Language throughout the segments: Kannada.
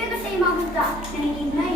വേണ്ട സെയിം ആവുക എനിക്ക് ഇന്നായി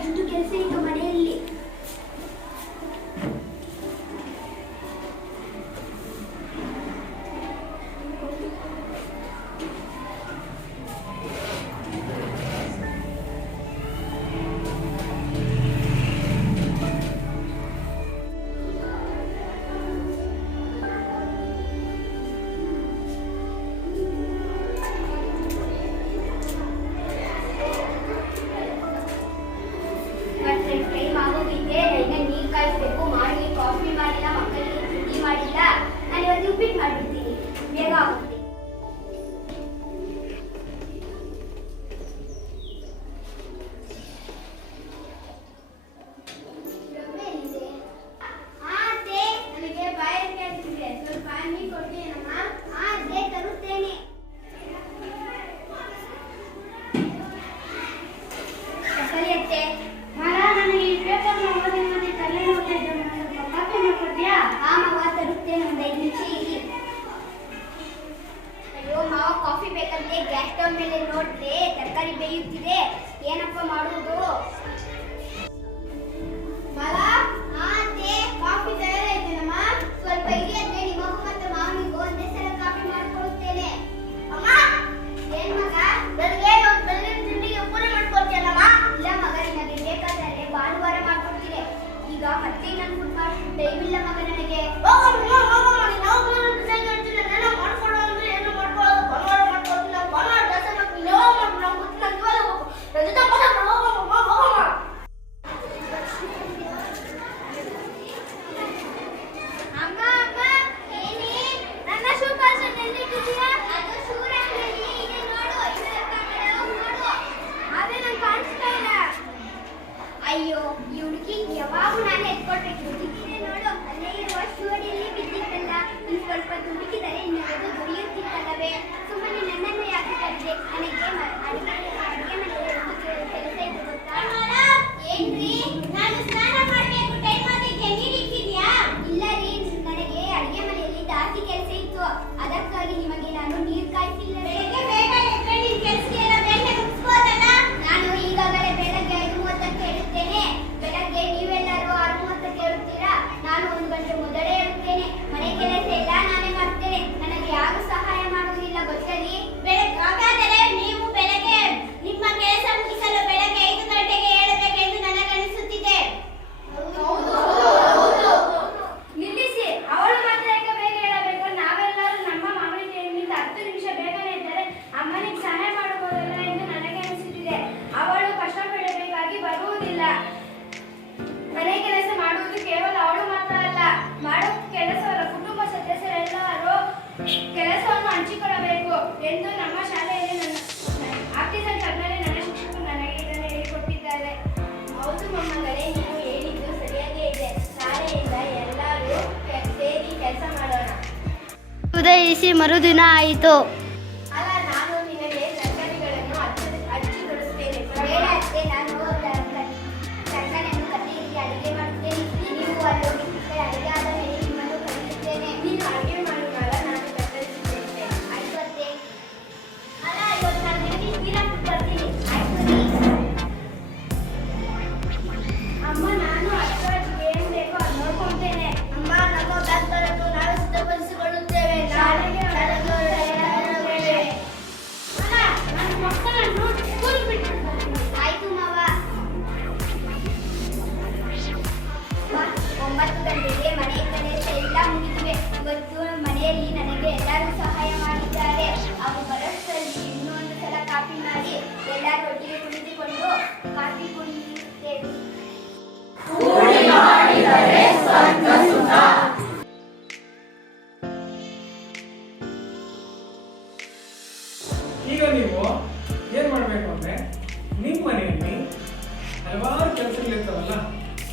ಕಳುಹಿಸಿ ಮರುದಿನ ಆಯಿತು.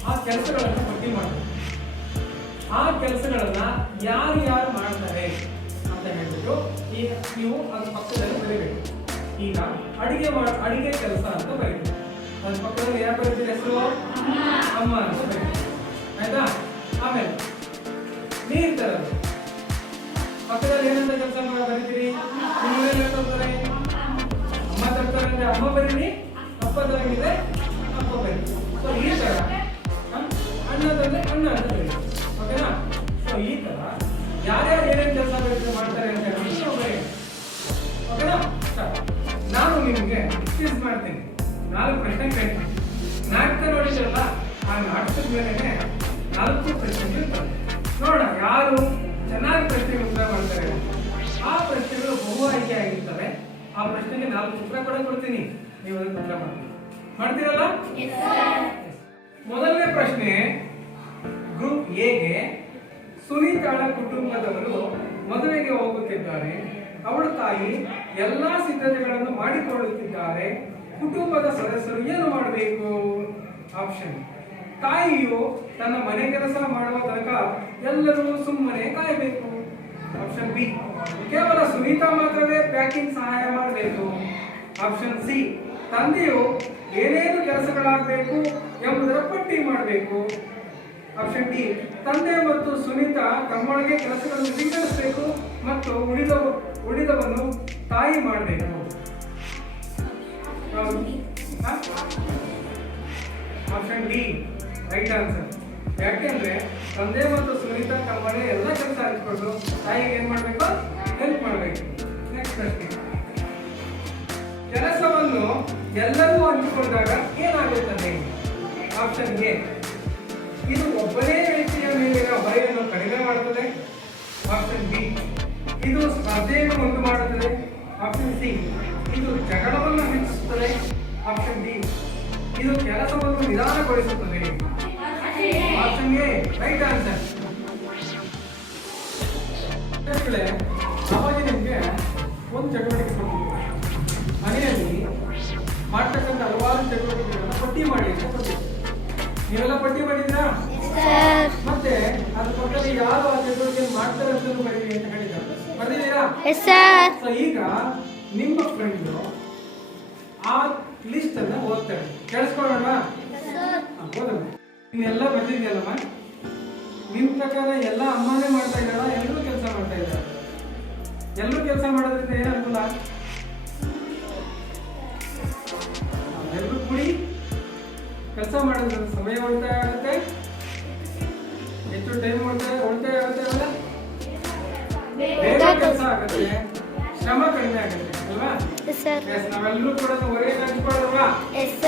ಆ ಕೆಲಸಗಳನ್ನು ಪಟ್ಟಿ ಮಾಡ್ತಾರೆ ಆ ಕೆಲಸಗಳನ್ನ ಯಾರು ಯಾರು ಮಾಡ್ತಾರೆ ಅಂತ ಹೇಳ್ಬಿಟ್ಟು ಈಗ ನೀವು ಅದ್ರ ಪಕ್ಕದಲ್ಲಿ ಬರೀಬೇಕು. ಈಗ ಅಡಿಗೆ ಮಾಡ, ಅಡಿಗೆ ಕೆಲಸ ಅಂತ ಬರೀಬೇಕು. ಅದ್ರ ಪಕ್ಕದಲ್ಲಿ ಯಾರು ಬರೀತೀರಿ? ಹೆಸರು? ಅಮ್ಮ ಅಂತ ಬರೀತೀರಿ ಆಯ್ತಾ? ಆಮೇಲೆ ನೀರು ತರ ಪಕ್ಕದಲ್ಲಿ ಏನಂತ ಕೆಲಸ ಮಾಡ, ಬರೀತೀರಿ? ನೀವೇನು ತರ್ತಾರೆ ಅಮ್ಮ ತರ್ತಾರೆ ಅಂದ್ರೆ ಅಮ್ಮ ಬರೀರಿ, ಅಪ್ಪ ತರಂಗಿದೆ, ಅಪ್ಪ ಬರೀರಿ. ಸೊ ಈ ಥರ ಅಣ್ಣದಲ್ಲಿ ಅನ್ನ ಅಂತ ಹೇಳಿ ಓಕೆನಾ? ಸೊ ಈ ತರ ಯಾರ್ಯಾರು ಏನೇನು ಕೆಲಸ ಬೇಕು ಮಾಡ್ತಾರೆ ಅಂತ ಹೇಳಿ ಓಕೆನಾ. ನಾನು ನಿಮಗೆ ಎಕ್ಸ್ಕ್ಯೂಸ್ ಮಾಡ್ತೀನಿ. ನಾಲ್ಕು ಪ್ರಶ್ನೆ ಕೇಳ್ತೀನಿ. ನಾಟಕ ನೋಡಿದ್ರಲ್ಲ ಆ ನಾಟಕದ ಮೇಲೆ ನಾಲ್ಕು ಪ್ರಶ್ನೆಗಳು ಇರ್ತವೆ. ನೋಡೋಣ ಯಾರು ಚೆನ್ನಾಗಿ ಪ್ರಶ್ನೆಗೆ ಉತ್ತರ ಮಾಡ್ತಾರೆ ಆ ಪ್ರಶ್ನೆಗಳು ಬಹು ಆಯ್ಕೆ ಆಗಿರ್ತವೆ. ಆ ಪ್ರಶ್ನೆಗೆ ನಾಲ್ಕು ಉತ್ತರ ಕೂಡ ಕೊಡ್ತೀನಿ. ನೀವು ಅದಕ್ಕೆ ಉತ್ತರ ಮಾಡ್ತೀವಿ ಮಾಡ್ತೀರಲ್ಲ? ಮೊದಲನೇ ಪ್ರಶ್ನೆ ಗ್ರೂಪ್ ಎಗೆ ಸುನೀತಾಳ ಕುಟುಂಬದವರು ಮದುವೆಗೆ ಹೋಗುತ್ತಿದ್ದಾರೆ. ಅವಳ ತಾಯಿ ಎಲ್ಲಾ ಸಿದ್ಧತೆಗಳನ್ನು ಮಾಡಿಕೊಳ್ಳುತ್ತಿದ್ದಾರೆ. ಕುಟುಂಬದ ಸದಸ್ಯರು ಏನು ಮಾಡಬೇಕು? ಆಪ್ಷನ್ ತಾಯಿಯು ತನ್ನ ಮನೆ ಕೆಲಸ ಮಾಡುವ ತನಕ ಎಲ್ಲರೂ ಸುಮ್ಮನೆ ಕಾಯಬೇಕು. ಆಪ್ಷನ್ ಬಿ ಕೇವಲ ಸುನೀತಾ ಮಾತ್ರವೇ ಪ್ಯಾಕಿಂಗ್ ಸಹಾಯ ಮಾಡಬೇಕು. ಆಪ್ಷನ್ ಸಿ ತಂದೆಯು ಏನೇನು ಕೆಲಸಗಳಾಗಬೇಕು ಎಂಬುದರ ಪಟ್ಟಿ ಮಾಡಬೇಕು. ಆಪ್ಷನ್ ಡಿ ತಂದೆ ಮತ್ತು ಸುನೀತಾ ತಮ್ಮೊಳಗೆ ಕೆಲಸಗಳನ್ನು ಸ್ವೀಕರಿಸಬೇಕು ಮತ್ತು ಉಳಿದ ಉಳಿದವನ್ನು ತಾಯಿ ಮಾಡಬೇಕು. ಆಪ್ಷನ್ ಡಿ ರೈಟ್ ಆನ್ಸರ್ ಯಾಕೆಂದ್ರೆ ತಂದೆ ಮತ್ತು ಸುನೀತಾ ತಮ್ಮೊಳಗೆ ಎಲ್ಲ ಕೆಲಸ ಹಂಚ್ಕೊಂಡು ತಾಯಿಗೆ ಏನ್ ಮಾಡಬೇಕು? ಹೆಲ್ಪ್ ಮಾಡಬೇಕು. ನೆಕ್ಸ್ಟ್ ಪ್ರಶ್ನೆ. ಕೆಲಸವನ್ನು ಎಲ್ಲರೂ ಹಂಚಿಕೊಂಡಾಗ ಏನಾಗುತ್ತದೆ? ಆಪ್ಷನ್ ಎ ಇದು ಒಬ್ಬನೇ ವ್ಯಕ್ತಿಯ ಮೇಲಿನ ಹೊರೆಯನ್ನು ಕಡಿಮೆ ಮಾಡುತ್ತದೆ. ಆಪ್ಷನ್ ಬಿ, ಇದು ಸ್ಪರ್ಧೆಯನ್ನು ಉಂಟು ಮಾಡುತ್ತದೆ. ಆಪ್ಷನ್ ಸಿ, ಇದು ಜಗಳವನ್ನು ಹೆಚ್ಚಿಸುತ್ತದೆ. ಆಪ್ಷನ್ ಡಿ, ಇದು ಕೆಲಸವನ್ನು ನಿಧಾನಗೊಳಿಸುತ್ತದೆ. Option A, right answer. ಅವಾಗ ನಿಮಗೆ ಒಂದು ಚಟುವಟಿಕೆ ಕೊಡ್ತೀವಿ ಮನೆಯಲ್ಲಿ ಮಾಡ್ತಕ್ಕಂಥ ಹಲವಾರು ಚಟುವಟಿಕೆಗಳನ್ನು ಪಟ್ಟಿ ಮಾಡಿ ಕೊಡ್ತೀವಿ ನೀವೆಲ್ಲ ಪಟ್ಟಿ ಮಾಡಿದ್ರಾ ಮತ್ತೆ ಅದ್ರ ಪಕ್ಕದಲ್ಲಿ ಯಾರು ಆ ಚಟುವಟಿಕೆ ಮಾಡ್ತಾರೆ ಅಂತ ಬರೀರಿ ಅಂತ ಹೇಳಿದ್ದಾರೆ. ಬರ್ದಿದ್ದೀರಾ? ಸೊ ಈಗ ನಿಮ್ಮ ಫ್ರೆಂಡ್ ಆ ಲಿಸ್ಟ್ ಅನ್ನ ಓದ್ತಾರೆ ಕೇಳಿಸ್ಕೊಳ್ಳೋಣ? ಓದೋಣ. ನೀನೆಲ್ಲ ಬರ್ದಿದ್ಯಲ್ಲಮ್ಮ ನಿಮ್ ಪ್ರಕಾರ ಎಲ್ಲ ಅಮ್ಮನೇ ಮಾಡ್ತಾ ಇದ್ದಾಳ ಎಲ್ಲರೂ ಕೆಲಸ ಮಾಡ್ತಾ ಇದ್ದಾರೆ? ಎಲ್ಲರೂ ಕೆಲಸ ಮಾಡೋದ್ರಿಂದ ಏನು ಅನುಕೂಲ? ಕೆಲಸ ಮಾಡೋದ್ರಿಂದ ಸಮಯ ಉಳಿತಾಯ ಆಗುತ್ತೆ ಹೆಚ್ಚು ಟೈಮ್ ಉಳಿತಾಯ ಉಳಿತಾಯ ಆಗುತ್ತೆ ಅಲ್ಲ ಬೇಗ ಕೆಲಸ ಆಗುತ್ತೆ. ಶ್ರಮ ಕಡಿಮೆ ಆಗುತ್ತೆ ಅಲ್ವಾ? ನಾವೆಲ್ಲರೂ ಕೂಡ ಹೊರಗೆ ಹಂಚ್ಕೊಳ್ಳೋದಲ್ವಾ ಎಸ್